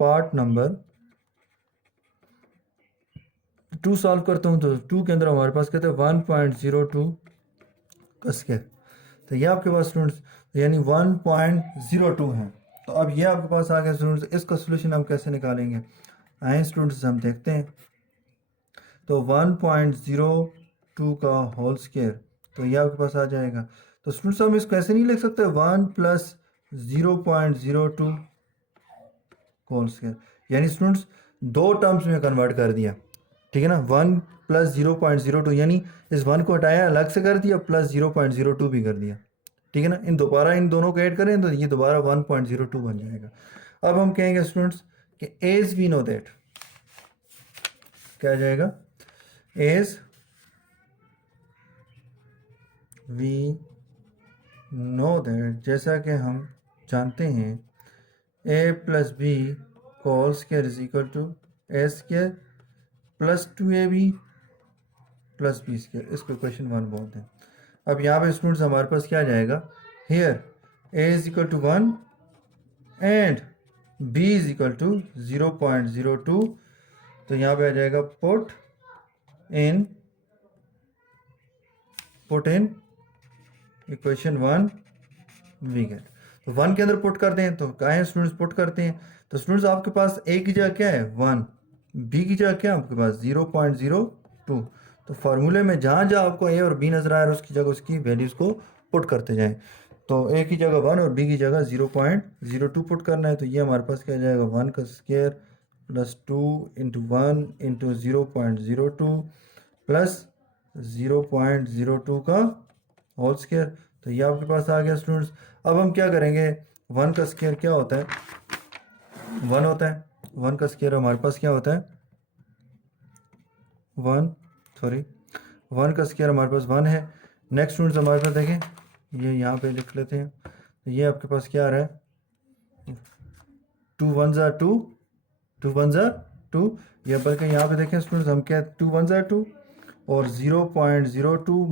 पार्ट नंबर 2 सॉल्व करता हूँ, तो 2 के अंदर हमारे पास कहते हैं 1.02 का स्क्वायर, तो ये आपके पास स्टूडेंट्स यानी 1.02 है। तो अब ये आपके पास आ गया स्टूडेंट्स, इसका सोल्यूशन हम कैसे निकालेंगे, आए स्टूडेंट्स हम देखते हैं। तो 1.02 का होल स्क्वायर, तो ये आपके पास आ जाएगा। तो स्टूडेंट्स हम इसको ऐसे नहीं लिख सकते 1 प्लस 0.02 होल स्क्वायर, यानी स्टूडेंट्स दो टर्म्स में कन्वर्ट कर दिया, ठीक है ना, 1 प्लस 0.02, यानी इस 1 को हटाया अलग से कर दिया, प्लस 0.02 भी कर दिया, ठीक है ना, इन दोनों को ऐड करें तो ये दोबारा 1.02 बन जाएगा। अब हम कहेंगे स्टूडेंट्स कि एज वी नो दैट, क्या आ जाएगा, एज वी नो दैट, जैसा कि हम जानते हैं A plus B whole square is equal to A square plus 2ab plus B square, इसको क्वेश्चन 1 बोलते हैं। अब यहाँ पे स्टूडेंट्स हमारे पास क्या आ जाएगा, here a is equal to 1 and b is equal to 0.02, तो यहाँ पे आ जाएगा put in equation 1 we get, तो 1 के अंदर पुट करते हैं, तो कहें स्टूडेंट्स पुट करते हैं। तो स्टूडेंट्स आपके पास ए की जगह क्या है 1, बी की जगह क्या है आपके पास 0.02। तो फार्मूले में जहाँ जहाँ आपको ए और बी नजर आ रहा है उसकी जगह उसकी वैल्यूज़ को पुट करते जाएं। तो ए की जगह 1 और बी की जगह 0.02 पुट करना है। तो ये हमारे पास क्या जाएगा 1 का square plus 2 into 1 into 0.02 plus 0.02 का होल स्क्वायर। तो ये आपके पास आ गया स्टूडेंट्स। अब हम क्या करेंगे, 1 का स्क्वायर क्या होता है 1 होता है, 1 का स्क्वायर हमारे पास क्या होता है 1 का स्क्वायर हमारे पास 1 है। नेक्स्ट स्टूडेंट्स हमारे पास देखें ये यहाँ पे लिख लेते हैं। तो ये आपके पास क्या आ रहा है 2 1 ज़ा 2, 2 1 ज़ा 2, या बल्कि यहाँ पे देखें स्टूडेंट्स हम क्या 2 1 ज़ा 2 और 0.02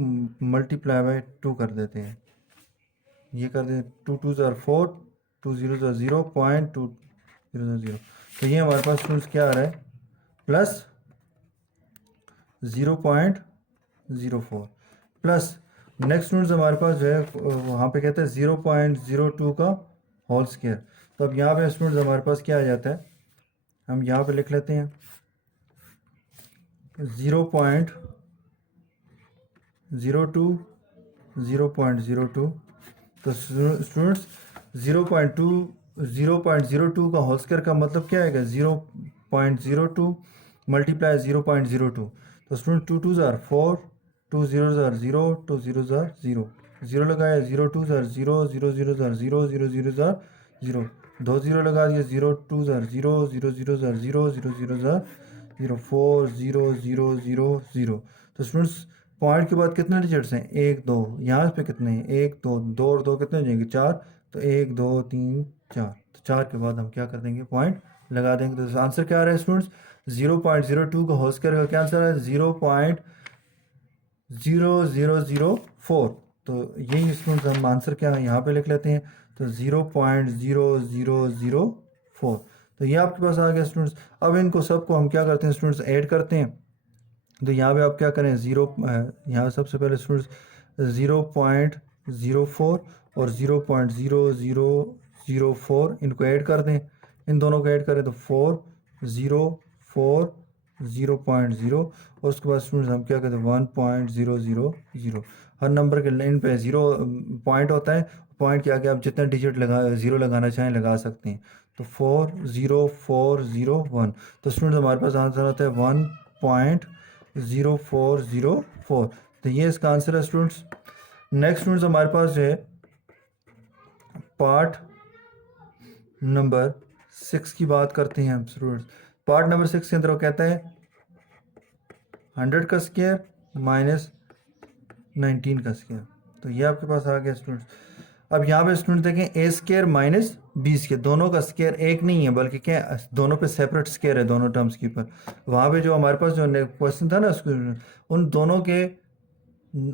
मल्टीप्लाई बाय 2 कर देते हैं। ये कर दें 2 2 ज़ा 4, 2 0 ज़ा 0.2 तो ये हमारे पास स्टूडेंट्स क्या आ रहा है प्लस 0.04 प्लस नेक्स्ट स्टूडेंट्स हमारे पास जो है वहाँ पे कहते हैं 0.02 का होल स्क्वायर। तो अब यहाँ पे स्टूडेंट्स हमारे पास क्या आ जाता है, हम यहाँ पे लिख लेते हैं 0.02 तो स्टूडेंट्स 0.02 का होल स्क्वायर का मतलब क्या है 0.02 मल्टीप्लाई 0.02। तो स्टूडेंट 2 2 ज़ार 4, 2 0 ज़ार 0, 2 0 ज़ार 0, 0 लगाया 0 2 ज़ार 0, 0 0 ज़ार 0, 0 0 ज़ार 0, 2 0 लगा दिया 0 2 ज़ार 0, 0 0 ज़ार 0, 0 0 ज़ार 0, 4 0 0 0 0। तो स्टूडेंट्स पॉइंट के बाद कितने डिजिट्स हैं 1 2, यहाँ पे कितने हैं 1 2 2 और 2 कितने हो जाएंगे 4। तो 1 2 3 4, तो 4 के बाद हम क्या कर देंगे पॉइंट लगा देंगे। तो आंसर क्या आ रहा है स्टूडेंट्स 0.02 का होल स्क्वायर का क्या आंसर है 0.0004। तो यही स्टूडेंट्स हम आंसर क्या है यहाँ पे लिख लेते हैं। तो 0.0004 तो ये आपके पास आ गया स्टूडेंट्स। अब इनको सबको हम क्या करते हैं स्टूडेंट्स ऐड करते हैं। तो यहाँ पे आप क्या करें यहाँ सबसे पहले स्टूडेंट्स 0.04 और 0.0004 इनको ऐड कर दें, इन दोनों को ऐड करें तो 4 0 4 0.0 और उसके बाद स्टूडेंट्स हम क्या करते हैं 1.000। हर नंबर के लाइन पे 0 पॉइंट होता है, पॉइंट के आगे आप जितना डिजिट लगा 0 लगाना चाहें लगा सकते हैं। तो 40401 तो स्टूडेंट्स हमारे पास आंसर आता है 1.0404। तो ये इसका आंसर है स्टूडेंट्स। नेक्स्ट स्टूडेंट्स हमारे पास जो है पार्ट नंबर 6 की बात करते हैं हम स्टूडेंट्स। पार्ट नंबर 6 के अंदर वो कहता है 100 का स्क्वायर माइनस 19 का स्क्वायर। तो ये आपके पास आ गया स्टूडेंट्स। अब यहाँ पे स्टूडेंट देखें ए स्क्वायर माइनस बी स्क्वायर, दोनों का स्क्वायर एक नहीं है बल्कि क्या दोनों पे सेपरेट स्क्वायर है दोनों टर्म्स के ऊपर। वहाँ पे जो हमारे पास जो क्वेश्चन था ना उन दोनों के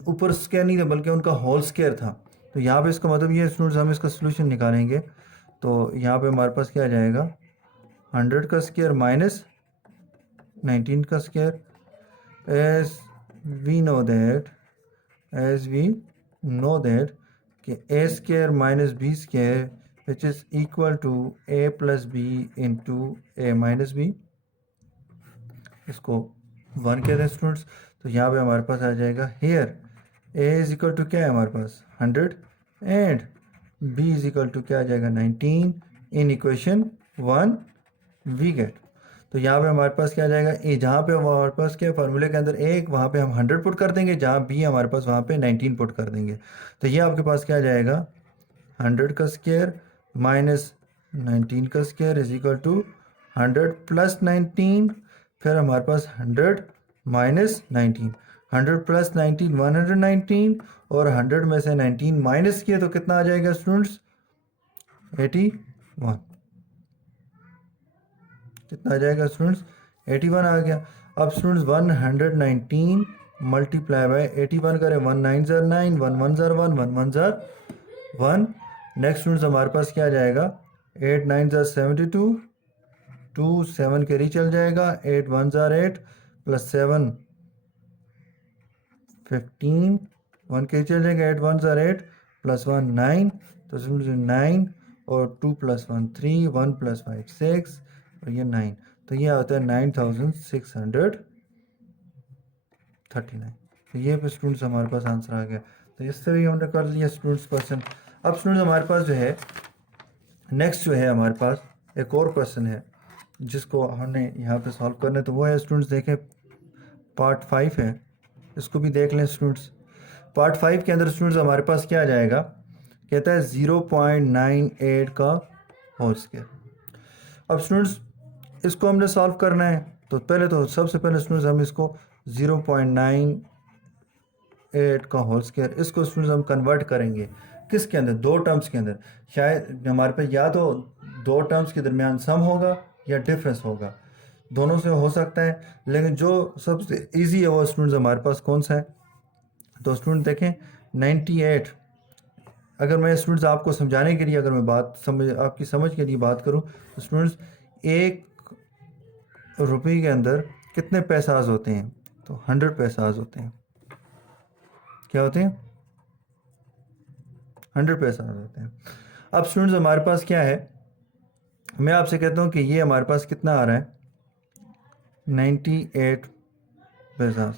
ऊपर स्क्वायर नहीं था बल्कि उनका होल स्क्वायर था। तो यहाँ पे इसका मतलब ये स्टूडेंट्स हम इसका सोल्यूशन निकालेंगे। तो यहाँ पे हमारे पास क्या आ जाएगा 100 का स्क्वायर माइनस 19 का square. As we know that कि A square minus B square which is equal to A plus B into A minus B, इसको 1 कहते हैं स्टूडेंट्स। तो यहाँ पे हमारे पास आ जाएगा here a is equal to क्या है हमारे पास 100 and b is equal to क्या आ जाएगा 19 इन इक्वेशन 1 वी गेट। तो यहाँ पे हमारे पास क्या आ जाएगा ए, जहाँ पे हमारे पास क्या फार्मूले के अंदर एक वहाँ पे हम 100 पुट कर देंगे, जहाँ बी हमारे पास वहाँ पे 19 पुट कर देंगे। तो ये आपके पास क्या आ जाएगा 100 का स्क्वायर माइनस 19 का square is equal to 100 plus 19, फिर हमारे पास 100 माइनस 19, 100 प्लस 19 119 और 100 में से 19 माइनस किए तो कितना आ जाएगा स्टूडेंट्स 81। कितना आ जाएगा स्टूडेंट्स 81 आ गया। अब स्टूडेंट्स 119 मल्टीप्लाई बाय 81 करें 1 9 ज़ार 9, 1 1 ज़ार 1, 1 1 ज़ार 1। नेक्स्ट स्टूडेंट्स हमारे पास क्या आ जाएगा 8 9 ज़ार 72, 2 7 कैरी चल जाएगा, 8 1 ज़ार 8 प्लस 7 15, 1 कैरी चल जाएगा, 8 1 ज़ार 8 प्लस 1 9। तो तो स्टूडेंट्स 9 और 2 + 1 3, 1 + 5 6 और ये 9, तो ये आता है 9639। तो ये पे स्टूडेंट्स हमारे पास आंसर आ गया। तो इस तरह हमने कर लिया स्टूडेंट्स क्वेश्चन। अब स्टूडेंट्स हमारे पास जो है नेक्स्ट जो है हमारे पास एक और क्वेश्चन है जिसको हमने यहाँ पे सॉल्व करना है। तो वो है स्टूडेंट्स देखें पार्ट 5 है, इसको भी देख लें स्टूडेंट्स। पार्ट 5 के अंदर स्टूडेंट्स हमारे पास क्या आ जाएगा, कहता है 0.98 का होल स्क्वायर। अब स्टूडेंट्स इसको हमने सॉल्व करना है, तो पहले तो सबसे पहले स्टूडेंट्स हम इसको 0.98 का होल स्क्वायर, इसको स्टूडेंट्स हम कन्वर्ट करेंगे किसके अंदर, दो टर्म्स के अंदर। शायद हमारे पास या तो दो टर्म्स के दरमियान सम होगा या डिफरेंस होगा, दोनों से हो सकता है, लेकिन जो सबसे इजी है वो स्टूडेंट्स हमारे पास कौन सा है। तो स्टूडेंट देखें 98, अगर मैं स्टूडेंट्स आपको समझाने के लिए अगर मैं बात आपकी समझ के लिए बात करूं तो स्टूडेंट्स 1 रुपये के अंदर कितने पैसाज होते हैं, तो 100 पैसाज होते हैं। क्या होते हैं, 100 पैसाज होते हैं। अब स्टूडेंट्स हमारे पास क्या है, मैं आपसे कहता हूं कि ये हमारे पास कितना आ रहा है 98 पैसाज,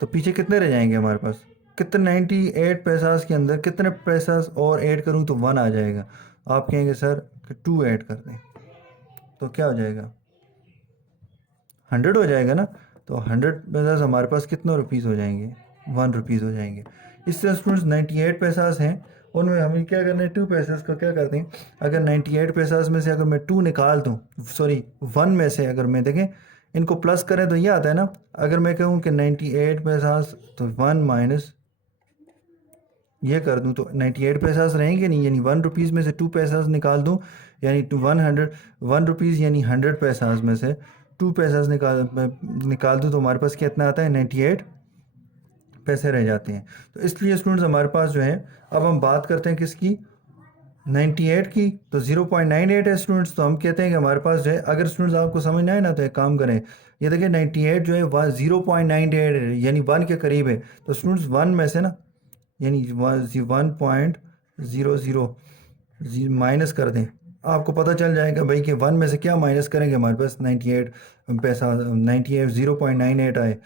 तो पीछे कितने रह जाएंगे हमारे पास, कितने 98 पैसाज के अंदर कितने पैसाज और ऐड करूं तो 1 आ जाएगा। आप कहेंगे सर कि 2 ऐड कर दें, तो क्या हो जाएगा 100 हो जाएगा ना। तो 100 पैसाज हमारे पास कितने रुपीज़ हो जाएंगे, 1 रुपीज़ हो जाएंगे। इससे स्टूडेंट्स 98 पैसाज हैं, उनमें हमें क्या करना है 2 पैसाज को क्या करते हैं, अगर 98 पैसाज में से अगर मैं 2 निकाल दूँ, सॉरी 1 में से अगर मैं देखें इनको प्लस करें तो ये आता है ना। अगर मैं कहूँ कि 98 पैसाज तो 1 माइनस ये कर दूँ तो 98 पैसाज रहेंगे नहीं, यानी 1 रुपीज़ में से 2 पैसाज निकाल दूँ, यानी 1 रुपीज़ यानी 100 पैसाज में से 2 पैसाज निकाल दूँ तो हमारे पास कितना आता है 98 पैसे रह जाते हैं। तो इसलिए स्टूडेंट्स हमारे पास जो है, अब हम बात करते हैं किसकी 98 की, तो 0.98 है स्टूडेंट्स। तो हम कहते हैं कि हमारे पास जो है, अगर स्टूडेंट्स आपको समझ ना आए ना तो एक काम करें, ये देखिए 98 जो है 0.98 है यानी 1 के करीब है। तो स्टूडेंट्स 1 में से ना यानी 1.00 माइनस कर दें, आपको पता चल जाएगा भाई कि 1 में से क्या माइनस करेंगे, हमारे पास 98 पैसा 98 0.98 आए।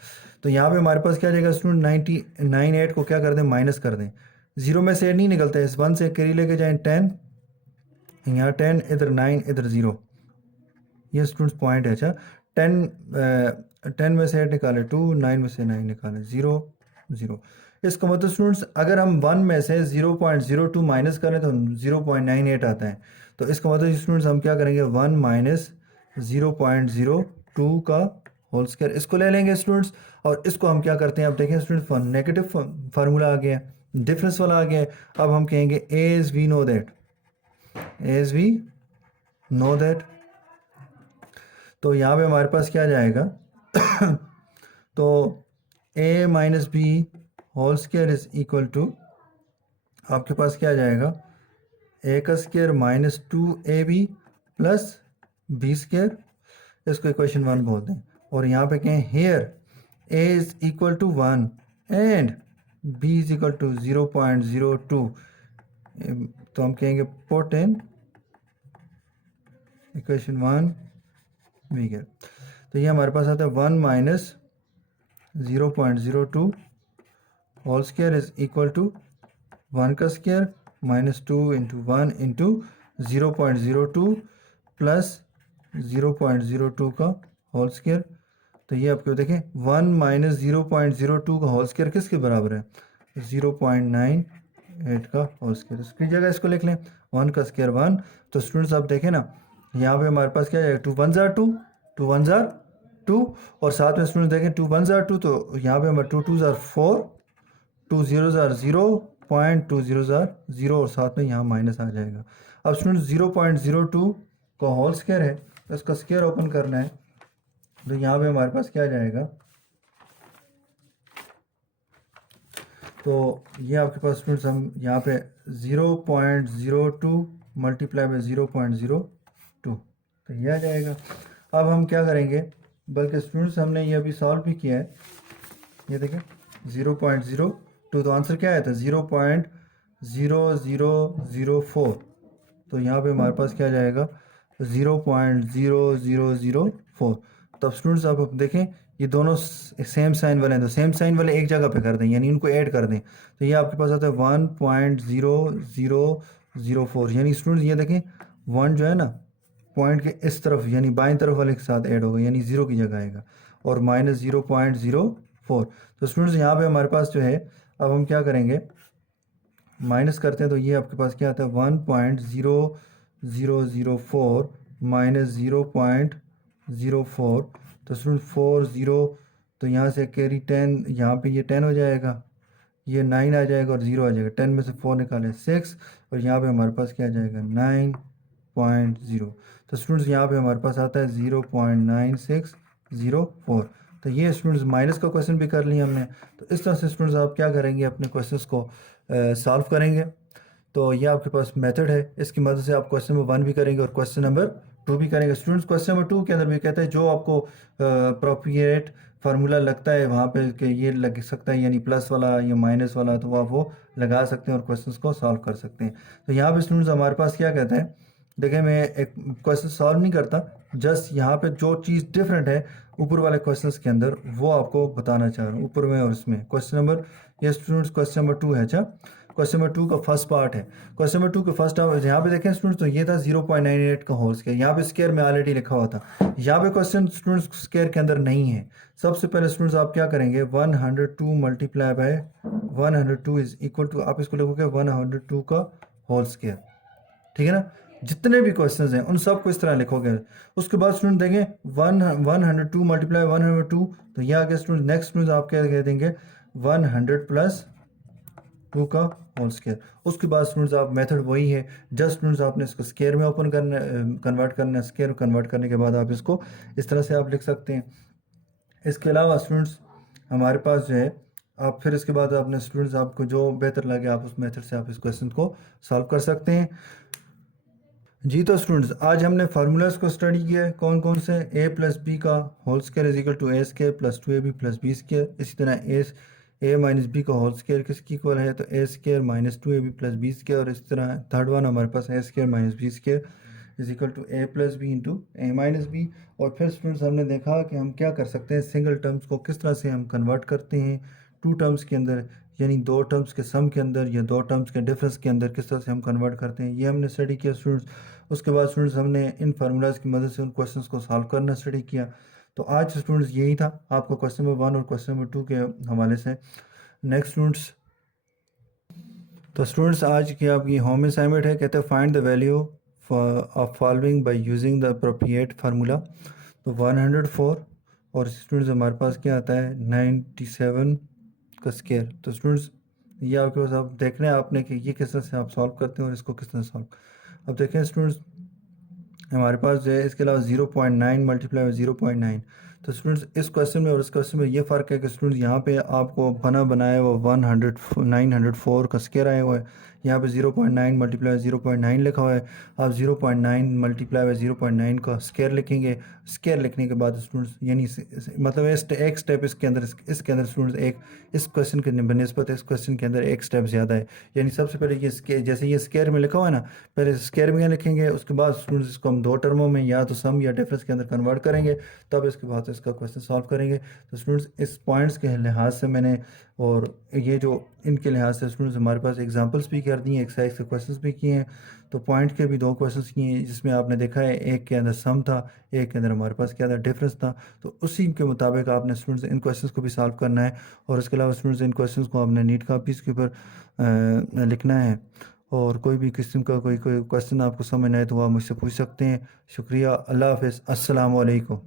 तो यहाँ पे हमारे पास क्या जाएगा स्टूडेंट 98 को क्या कर दें माइनस कर दें, 0 में से 8 नहीं निकलता है, इस 1 से कैरी लेके जाएँ 10, यहाँ 10 इधर 9 इधर 0, ये स्टूडेंट्स पॉइंट है। अच्छा 10 में से 8 निकाले 2, 9 में से 9 निकाले 0 0। इसका मतलब स्टूडेंट्स अगर हम 1 में से 0.02 माइनस करें तो 0.98 आता है। तो इसका मतलब स्टूडेंट्स हम क्या करेंगे 1 माइनस 0.02 का होल स्क्वायर, इसको ले लेंगे स्टूडेंट्स। और इसको हम क्या करते हैं, अब देखें स्टूडेंट्स नेगेटिव फार्मूला आ गया, डिफरेंस वाला आ गया। अब हम कहेंगे as we know that, as we know that, तो यहाँ पे हमारे पास क्या जाएगा तो a minus B whole square is equal to, आपके पास क्या जाएगा a का square minus 2ab plus B square, इसको इक्वेशन 1 बोलते हैं। और यहाँ पे कहें here a is equal to 1 and b is equal to 0.02, तो हम कहेंगे put in equation 1 we get, तो ये हमारे पास आता है 1 minus 0.02 whole square is equal to 1 का square minus 2 into 1 into 0.02 plus 0.02 का होल स्क्वायर। तो ये आपको देखें 1 माइनस 0.02 का होल स्क्वायर किसके बराबर है 0.98 का होल स्क्वायर, इसकी जगह इसको लिख लें 1 का स्क्वायर 1। तो स्टूडेंट्स आप देखें ना यहाँ पे हमारे पास क्या है 2 1 जार 2, 2 1 जार 2, और साथ में स्टूडेंट देखें 2 1 जार 2, तो यहाँ पे हमारे 2 2 जार 4, 2 0 जार 0.20 जार 0, और साथ में यहाँ माइनस आ जाएगा। अब स्टूडेंट 0.02 का होल स्क्वायर है, तो इसका स्क्वायर ओपन करना है, तो यहाँ पे हमारे पास क्या जाएगा, तो ये आपके पास स्टूडेंट्स हम यहाँ पे 0.02 मल्टीप्लाई बाई 0.02, तो ये आ जाएगा। अब हम क्या करेंगे, बल्कि स्टूडेंट्स हमने ये अभी सॉल्व भी किया है, ये देखें 0.02, तो आंसर क्या आया था 0.0004, तो यहाँ पे हमारे पास क्या जाएगा 0.0004। तो अब स्टूडेंट्स अब देखें ये दोनों सेम साइन वाले हैं, तो सेम साइन वाले एक जगह पे कर दें, यानी इनको ऐड कर दें, तो ये आपके पास आता है 1.0004। यानी स्टूडेंट्स ये देखें 1 जो है ना पॉइंट के इस तरफ यानी बाएं तरफ वाले के साथ ऐड होगा, यानी 0 की जगह आएगा, और -0.04। तो स्टूडेंट्स यहाँ पे हमारे पास जो है, अब हम क्या करेंगे माइनस करते हैं, तो ये आपके पास क्या आता है 1.0004 माइनस 0.04, तो स्टूडेंट 40, तो यहाँ से कैरी 10, यहाँ पे ये 10 हो जाएगा, ये 9 आ जाएगा और 0 आ जाएगा, 10 में से 4 निकालें 6, और यहाँ पे हमारे पास क्या आ जाएगा 9.0। तो स्टूडेंट्स यहाँ पे हमारे पास आता है 0.9604। तो ये स्टूडेंट्स माइनस का क्वेश्चन भी कर लिया हमने। तो इस तरह से स्टूडेंट्स आप क्या करेंगे, अपने क्वेश्चंस को सॉल्व करेंगे। तो ये आपके पास मेथड है, इसकी मदद से आप क्वेश्चन नंबर 1 भी करेंगे और क्वेश्चन नंबर 2 भी करेंगे। स्टूडेंट्स क्वेश्चन नंबर 2 के अंदर भी कहते हैं जो आपको अप्रोप्रिएट फार्मूला लगता है वहाँ पे कि ये लग सकता है, यानी प्लस वाला या माइनस वाला, तो आप वो लगा सकते हैं और क्वेश्चंस को सॉल्व कर सकते हैं। तो यहाँ पे स्टूडेंट्स हमारे पास क्या कहते हैं, देखिए मैं एक क्वेश्चन सॉल्व नहीं करता, जस्ट यहाँ पे जो चीज़ डिफरेंट है ऊपर वाले क्वेश्चंस के अंदर वो आपको बताना चाह रहा हूँ, ऊपर में और इसमें। क्वेश्चन नंबर, ये स्टूडेंट्स क्वेश्चन नंबर 2 है। अच्छा, क्वेश्चन नंबर 2 का फर्स्ट पार्ट है। क्वेश्चन नंबर 2 के फर्स्ट यहाँ पे देखें स्टूडेंट्स, तो ये था 0.98 का होल स्क्वायर, यहाँ पे स्क्वायर में ऑलरेडी लिखा हुआ था, यहाँ पे क्वेश्चन स्टूडेंट्स स्क्वायर के अंदर नहीं है। सबसे पहले स्टूडेंट्स आप क्या करेंगे, 102 multiply by 102 is equal to, आप इसको लिखोगे 102 का होल स्क्वायर, ठीक है ना। जितने भी क्वेश्चंस हैं उन सब को इस तरह लिखोगे। उसके बाद स्टूडेंट देंगे 102 मल्टीप्लाई 102, तो ये आगे स्टूडेंट नेक्स्ट स्टूडेंट आप क्या कह देंगे 100 प्लस 2 का होल स्क्वायर। उसके बाद स्टूडेंट्स आप मेथड वही है, जस्ट स्टूडेंट्स आपने इसको स्क्वायर में ओपन करना, कन्वर्ट करना है, स्क्वायर कन्वर्ट करने के बाद आप इसको इस तरह से आप लिख सकते हैं। इसके अलावा स्टूडेंट्स हमारे पास जो है, आप फिर इसके बाद आपने स्टूडेंट्स आपको जो बेहतर लगे आप उस मेथड से आप इस क्वेश्चन को सॉल्व कर सकते हैं। जी तो स्टूडेंट्स आज हमने फार्मूलाज को स्टडी किया है, कौन कौन से, a प्लस बी का whole square is equal to A square plus 2ab plus B square. इसी तरह a माइनस बी का होल स्क्वायर किसकी इक्वल है, तो a square minus 2ab plus B square. और इस तरह थर्ड वन हमारे पास a square minus B square is equal to a plus B into A minus b. और फिर स्टूडेंट्स हमने देखा कि हम क्या कर सकते हैं, सिंगल टर्म्स को किस तरह से हम कन्वर्ट करते हैं टू टर्म्स के अंदर, यानी दो टर्म्स के सम के अंदर या दो टर्म्स के डिफरेंस के अंदर किस तरह से हम कन्वर्ट करते हैं, ये हमने स्टडी किया स्टूडेंट्स। उसके बाद स्टूडेंट्स हमने इन फार्मूलाज की मदद से उन क्वेश्चंस को सॉल्व करना स्टडी किया। तो आज स्टूडेंट्स यही था आपको क्वेश्चन नंबर 1 और क्वेश्चन नंबर 2 के हवाले से। नेक्स्ट स्टूडेंट्स, तो स्टूडेंट्स आज की आपकी होम असाइनमेंट है, कहते हैं find the value of following by using the appropriate formula. तो 104 और स्टूडेंट्स हमारे पास क्या आता है 97 का स्क्वायर। तो स्टूडेंट्स ये आपके पास आप देख रहे हैं आपने कि ये किस तरह से आप सॉल्व करते हैं और इसको किस तरह सॉल्व। अब देखें स्टूडेंट्स हमारे पास जो है इसके अलावा 0.9 मल्टीप्लाई 0.9। तो स्टूडेंट्स इस क्वेश्चन में और इस क्वेश्चन में ये फ़र्क है कि स्टूडेंट्स यहाँ पे आपको बना बनाया हुआ 904 का स्क्वायर आया हुआ है, यहाँ पे 0.9 मल्टीप्लाई 0.9 लिखा हुआ है। आप 0.9 मल्टीप्लाई 0.9 का स्क्वायर लिखेंगे। स्क्वायर लिखने के बाद स्टूडेंट्स यानी मतलब एक स्टेप इसके अंदर स्टूडेंट्स एक इस क्वेश्चन के बनस्बत इस क्वेश्चन के अंदर एक स्टेप ज़्यादा है। यानी सबसे पहले ये जैसे ये स्क्वायर में लिखा हुआ है ना, पहले स्क्वायर में लिखेंगे, उसके बाद स्टूडेंट्स इसको हम दो टर्मों में या तो सम या डिफरेंस के अंदर कन्वर्ट करेंगे, तब इसके बाद इसका क्वेश्चन सॉल्व करेंगे। तो स्टूडेंट्स इस पॉइंट्स के लिहाज से मैंने और ये जो इनके लिहाज से स्टूडेंट्स हमारे पास एग्जांपल्स भी कर दी हैं, एक्सरसाइज के क्वेश्चंस भी किए हैं। तो पॉइंट के भी दो क्वेश्चंस किए हैं जिसमें आपने देखा है एक के अंदर सम था, एक के अंदर हमारे पास क्या था डिफरेंस था। तो उसी के मुताबिक आपने स्टूडेंट्स इन क्वेश्चंस को भी सॉल्व करना है। और इसके अलावा स्टूडेंट्स इन क्वेश्चंस को आपने नीट कापीज़ के ऊपर लिखना है। और कोई भी किस्म का कोई क्वेश्चन आपको समझ ना आए तो आप मुझसे पूछ सकते हैं। शुक्रिया, अल्लाह हाफ़िज़, अस्सलाम वालेकुम।